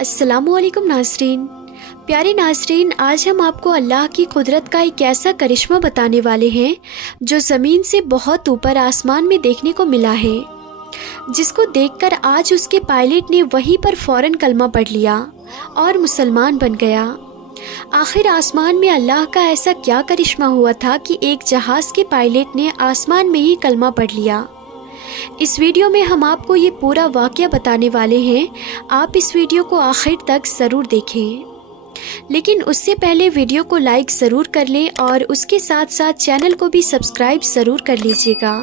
अस्सलाम वालेकुम नाज़रीन। प्यारे नाज़रीन, आज हम आपको अल्लाह की कुदरत का एक ऐसा करिश्मा बताने वाले हैं जो ज़मीन से बहुत ऊपर आसमान में देखने को मिला है, जिसको देखकर आज उसके पायलट ने वहीं पर फ़ौरन कलमा पढ़ लिया और मुसलमान बन गया। आखिर आसमान में अल्लाह का ऐसा क्या करिश्मा हुआ था कि एक जहाज़ के पायलट ने आसमान में ही कलमा पढ़ लिया। इस वीडियो में हम आपको ये पूरा वाक़या बताने वाले हैं। आप इस वीडियो को आखिर तक ज़रूर देखें, लेकिन उससे पहले वीडियो को लाइक ज़रूर कर लें और उसके साथ साथ चैनल को भी सब्सक्राइब ज़रूर कर लीजिएगा।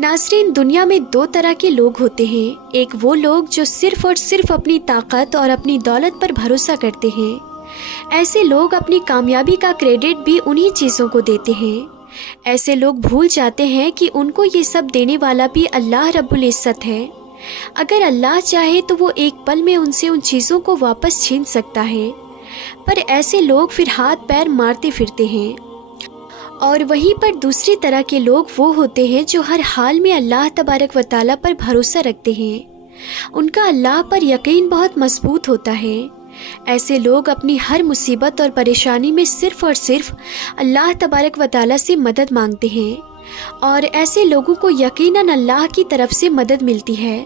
नाज़रीन, दुनिया में दो तरह के लोग होते हैं। एक वो लोग जो सिर्फ़ और सिर्फ अपनी ताकत और अपनी दौलत पर भरोसा करते हैं। ऐसे लोग अपनी कामयाबी का क्रेडिट भी उन्हीं चीज़ों को देते हैं। ऐसे लोग भूल जाते हैं कि उनको ये सब देने वाला भी अल्लाह रब्बुल इज़्ज़त है। अगर अल्लाह चाहे तो वो एक पल में उनसे उन चीज़ों को वापस छीन सकता है, पर ऐसे लोग फिर हाथ पैर मारते फिरते हैं। और वहीं पर दूसरी तरह के लोग वो होते हैं जो हर हाल में अल्लाह तबारक व तआला पर भरोसा रखते हैं। उनका अल्लाह पर यकीन बहुत मजबूत होता है। ऐसे लोग अपनी हर मुसीबत और परेशानी में सिर्फ़ और सिर्फ अल्लाह तबारक व तआला से मदद मांगते हैं, और ऐसे लोगों को यकीनन अल्लाह की तरफ से मदद मिलती है।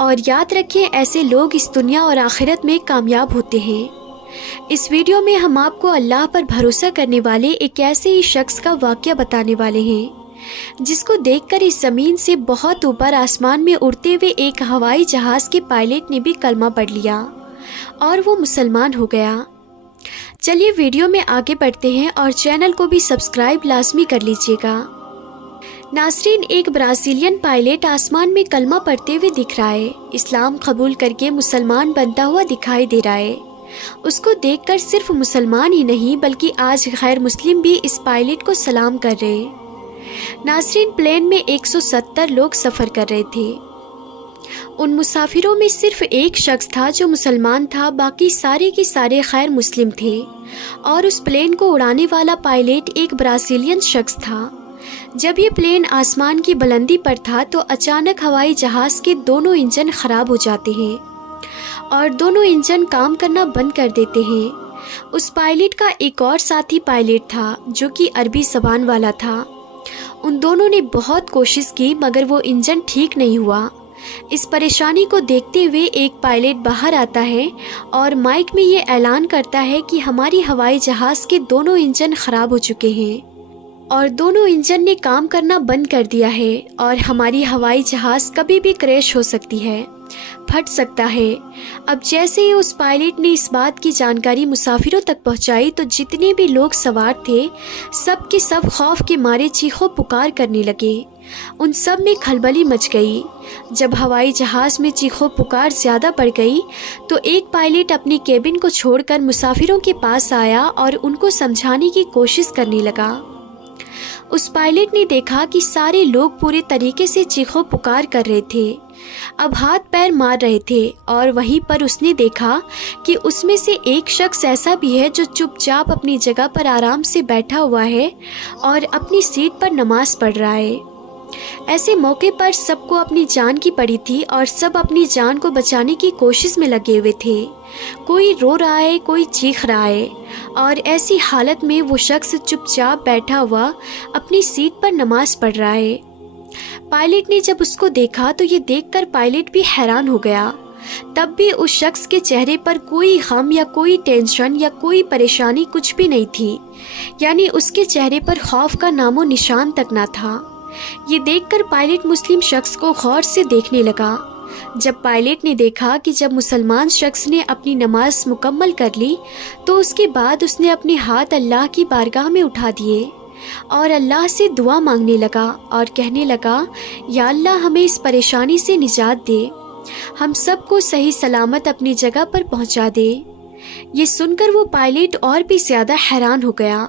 और याद रखें, ऐसे लोग इस दुनिया और आखिरत में कामयाब होते हैं। इस वीडियो में हम आपको अल्लाह पर भरोसा करने वाले एक ऐसे ही शख्स का वाक़या बताने वाले हैं, जिसको देखकर इस ज़मीन से बहुत ऊपर आसमान में उड़ते हुए एक हवाई जहाज़ के पायलट ने भी कलमा पढ़ लिया और वो मुसलमान हो गया। चलिए वीडियो में आगे बढ़ते हैं और चैनल को भी सब्सक्राइब लाजमी कर लीजिएगा। नाज़रीन, एक ब्राज़ीलियन पायलट आसमान में कलमा पढ़ते हुए दिख रहा है। इस्लाम कबूल करके मुसलमान बनता हुआ दिखाई दे रहा है। उसको देखकर सिर्फ मुसलमान ही नहीं बल्कि आज गैर मुस्लिम भी इस पायलट को सलाम कर रहे हैं। नाज़रीन, प्लेन में 170 लोग सफ़र कर रहे थे। उन मुसाफिरों में सिर्फ एक शख्स था जो मुसलमान था, बाकी सारे के सारे गैर मुस्लिम थे। और उस प्लेन को उड़ाने वाला पायलट एक ब्राज़ीलियन शख्स था। जब ये प्लेन आसमान की बुलंदी पर था तो अचानक हवाई जहाज़ के दोनों इंजन ख़राब हो जाते हैं और दोनों इंजन काम करना बंद कर देते हैं। उस पायलट का एक और साथी पायलट था जो कि अरबी ज़बान वाला था। उन दोनों ने बहुत कोशिश की मगर वो इंजन ठीक नहीं हुआ। इस परेशानी को देखते हुए एक पायलट बाहर आता है और माइक में ये ऐलान करता है कि हमारी हवाई जहाज़ के दोनों इंजन ख़राब हो चुके हैं और दोनों इंजन ने काम करना बंद कर दिया है और हमारी हवाई जहाज़ कभी भी क्रैश हो सकती है, फट सकता है। अब जैसे ही उस पायलट ने इस बात की जानकारी मुसाफिरों तक पहुंचाई तो जितने भी लोग सवार थे सब के सब खौफ के मारे चीखों पुकार करने लगे। उन सब में खलबली मच गई। जब हवाई जहाज़ में चीखों पुकार ज़्यादा बढ़ गई तो एक पायलट अपनी केबिन को छोड़कर मुसाफिरों के पास आया और उनको समझाने की कोशिश करने लगा। उस पायलट ने देखा कि सारे लोग पूरे तरीके से चीखों पुकार कर रहे थे, अब हाथ पैर मार रहे थे, और वहीं पर उसने देखा कि उसमें से एक शख्स ऐसा भी है जो चुपचाप अपनी जगह पर आराम से बैठा हुआ है और अपनी सीट पर नमाज पढ़ रहा है। ऐसे मौके पर सबको अपनी जान की पड़ी थी और सब अपनी जान को बचाने की कोशिश में लगे हुए थे। कोई रो रहा है, कोई चीख रहा है, और ऐसी हालत में वो शख्स चुपचाप बैठा हुआ अपनी सीट पर नमाज पढ़ रहा है। पायलट ने जब उसको देखा तो ये देखकर पायलट भी हैरान हो गया। तब भी उस शख्स के चेहरे पर कोई गम या कोई टेंशन या कोई परेशानी कुछ भी नहीं थी, यानी उसके चेहरे पर खौफ का नामो निशान तक ना था। ये देखकर पायलट मुस्लिम शख्स को गौर से देखने लगा। जब पायलट ने देखा कि जब मुसलमान शख्स ने अपनी नमाज मुकम्मल कर ली तो उसके बाद उसने अपने हाथ अल्लाह की बारगाह में उठा दिए और अल्लाह से दुआ मांगने लगा और कहने लगा, या अल्लाह हमें इस परेशानी से निजात दे, हम सबको सही सलामत अपनी जगह पर पहुंचा दे। ये सुनकर वो पायलट और भी ज़्यादा हैरान हो गया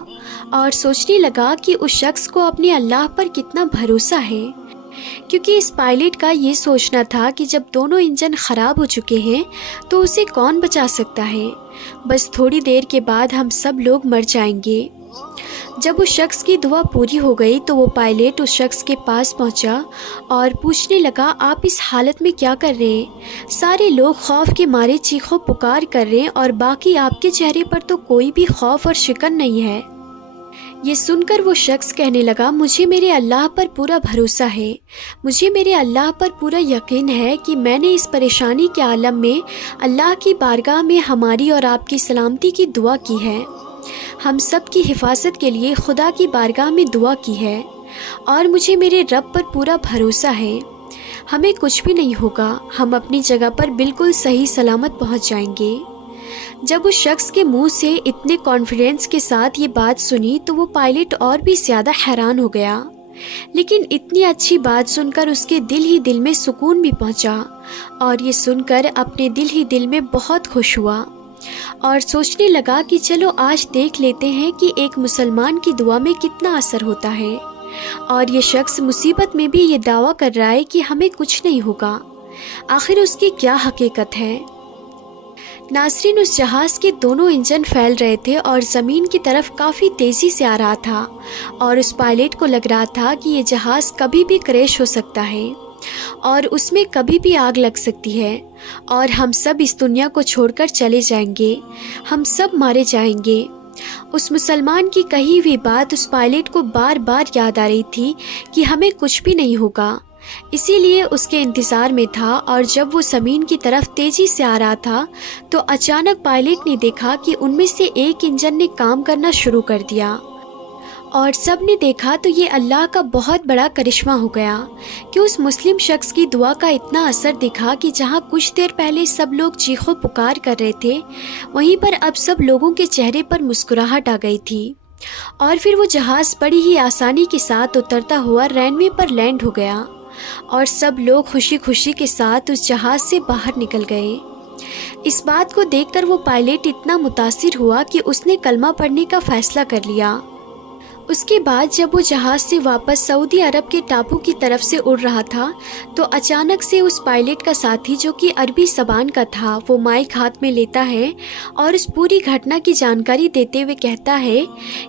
और सोचने लगा कि उस शख्स को अपने अल्लाह पर कितना भरोसा है, क्योंकि इस पायलट का ये सोचना था कि जब दोनों इंजन ख़राब हो चुके हैं तो उसे कौन बचा सकता है, बस थोड़ी देर के बाद हम सब लोग मर जाएंगे। جب اس شخص کی دعا پوری ہو گئی تو وہ پائلٹ اس شخص کے پاس پہنچا اور پوچھنے لگا، آپ اس حالت میں کیا کر رہے ہیں؟ سارے لوگ خوف کے مارے چیخو پکار کر رہے ہیں اور باقی آپ کے چہرے پر تو کوئی بھی خوف اور شکن نہیں ہے۔ یہ سن کر وہ شخص کہنے لگا، مجھے میرے اللہ پر پورا بھروسہ ہے، مجھے میرے اللہ پر پورا یقین ہے کہ میں نے اس پریشانی کے عالم میں اللہ کی بارگاہ میں ہماری اور آپ کی سلامتی کی دعا کی ہے، ہم سب کی حفاظت کے لیے خدا کی بارگاہ میں دعا کی ہے، اور مجھے میرے رب پر پورا بھروسہ ہے، ہمیں کچھ بھی نہیں ہوگا، ہم اپنی جگہ پر بالکل صحیح سلامت پہنچ جائیں گے۔ جب اس شخص کے منہ سے اتنے کانفیڈنس کے ساتھ یہ بات سنی تو وہ پائلٹ اور بھی زیادہ حیران ہو گیا، لیکن اتنی اچھی بات سن کر اس کے دل ہی دل میں سکون بھی پہنچا، اور یہ سن کر اپنے دل ہی دل میں بہت خوش ہوا اور سوچنے لگا کہ چلو آج دیکھ لیتے ہیں کہ ایک مسلمان کی دعا میں کتنا اثر ہوتا ہے، اور یہ شخص مصیبت میں بھی یہ دعویٰ کر رہا ہے کہ ہمیں کچھ نہیں ہوگا، آخر اس کی کیا حقیقت ہے۔ ناظرین، اس جہاز کے دونوں انجن پھیل رہے تھے اور زمین کی طرف کافی تیزی سے آ رہا تھا، اور اس پائلٹ کو لگ رہا تھا کہ یہ جہاز کبھی بھی کریش ہو سکتا ہے اور اس میں کبھی بھی آگ لگ سکتی ہے، اور ہم سب اس دنیا کو چھوڑ کر چلے جائیں گے، ہم سب مارے جائیں گے۔ اس مسلمان کی کہی ہوئی بات اس پائلٹ کو بار بار یاد آ رہی تھی کہ ہمیں کچھ بھی نہیں ہوگا، اسی لیے اس کے انتظار میں تھا، اور جب وہ زمین کی طرف تیزی سے آ رہا تھا تو اچانک پائلٹ نے دیکھا کہ ان میں سے ایک انجن نے کام کرنا شروع کر دیا، اور سب نے دیکھا تو یہ اللہ کا بہت بڑا کرشمہ ہو گیا کہ اس مسلم شخص کی دعا کا اتنا اثر دکھا کہ جہاں کچھ دیر پہلے سب لوگ چیخو پکار کر رہے تھے، وہیں پر اب سب لوگوں کے چہرے پر مسکراہٹ آ گئی تھی، اور پھر وہ جہاز بڑی ہی آسانی کے ساتھ اترتا ہوا رن وے پر لینڈ ہو گیا، اور سب لوگ خوشی خوشی کے ساتھ اس جہاز سے باہر نکل گئے۔ اس بات کو دیکھ کر وہ پائلٹ اتنا متاثر ہوا کہ اس نے کلمہ پڑھنے کا فیصلہ کر لیا۔ اس کے بعد جب وہ جہاز سے واپس سعودی عرب کے ٹاپو کی طرف سے اڑ رہا تھا تو اچانک سے اس پائلٹ کا ساتھی جو کہ عربی زبان کا تھا وہ مائک ہاتھ میں لیتا ہے اور اس پوری گھٹنا کی جانکاری دیتے ہوئے کہتا ہے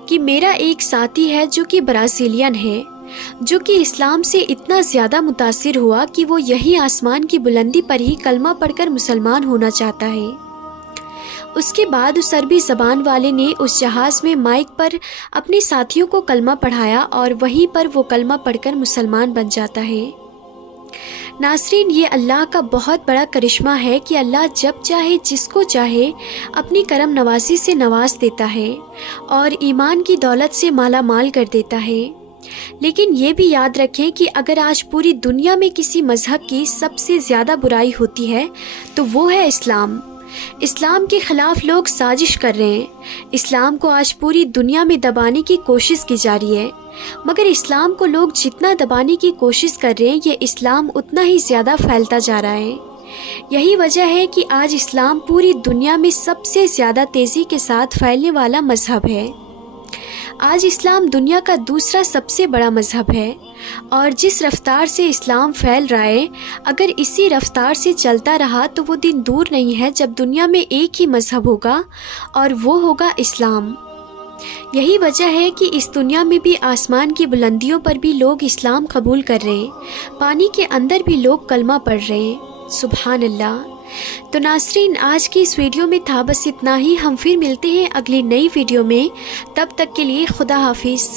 کہ میرا ایک ساتھی ہے جو کہ برازیلین ہے، جو کہ اسلام سے اتنا زیادہ متاثر ہوا کہ وہ یہی آسمان کی بلندی پر ہی کلمہ پڑھ کر مسلمان ہونا چاہتا ہے۔ اس کے بعد اس عربی زبان والے نے اس جہاز میں مائک پر اپنے ساتھیوں کو کلمہ پڑھایا اور وہیں پر وہ کلمہ پڑھ کر مسلمان بن جاتا ہے۔ ناظرین، یہ اللہ کا بہت بڑا کرشمہ ہے کہ اللہ جب چاہے جس کو چاہے اپنی کرم نوازی سے نواز دیتا ہے اور ایمان کی دولت سے مالا مال کر دیتا ہے۔ لیکن یہ بھی یاد رکھیں کہ اگر آج پوری دنیا میں کسی مذہب کی سب سے زیادہ برائی ہوتی ہے تو وہ ہے اسلام۔ اسلام کے خلاف لوگ سازش کر رہے ہیں، اسلام کو آج پوری دنیا میں دبانے کی کوشش کی جا رہی ہے، مگر اسلام کو لوگ جتنا دبانے کی کوشش کر رہے ہیں یہ اسلام اتنا ہی زیادہ پھیلتا جا رہا ہے۔ یہی وجہ ہے کہ آج اسلام پوری دنیا میں سب سے زیادہ تیزی کے ساتھ پھیلنے والا مذہب ہے۔ آج اسلام دنیا کا دوسرا سب سے بڑا مذہب ہے، اور جس رفتار سے اسلام پھیل رہا ہے اگر اسی رفتار سے چلتا رہا تو وہ دن دور نہیں ہے جب دنیا میں ایک ہی مذہب ہوگا اور وہ ہوگا اسلام۔ یہی وجہ ہے کہ اس دنیا میں بھی آسمان کی بلندیوں پر بھی لوگ اسلام قبول کر رہے ہیں، پانی کے اندر بھی لوگ کلمہ پڑھ رہے ہیں، سبحان اللہ۔ تو ناظرین، آج کی اس ویڈیو میں تھا بس اتنا ہی، ہم پھر ملتے ہیں اگلی نئی ویڈیو میں، تب تک کے لیے خدا حافظ۔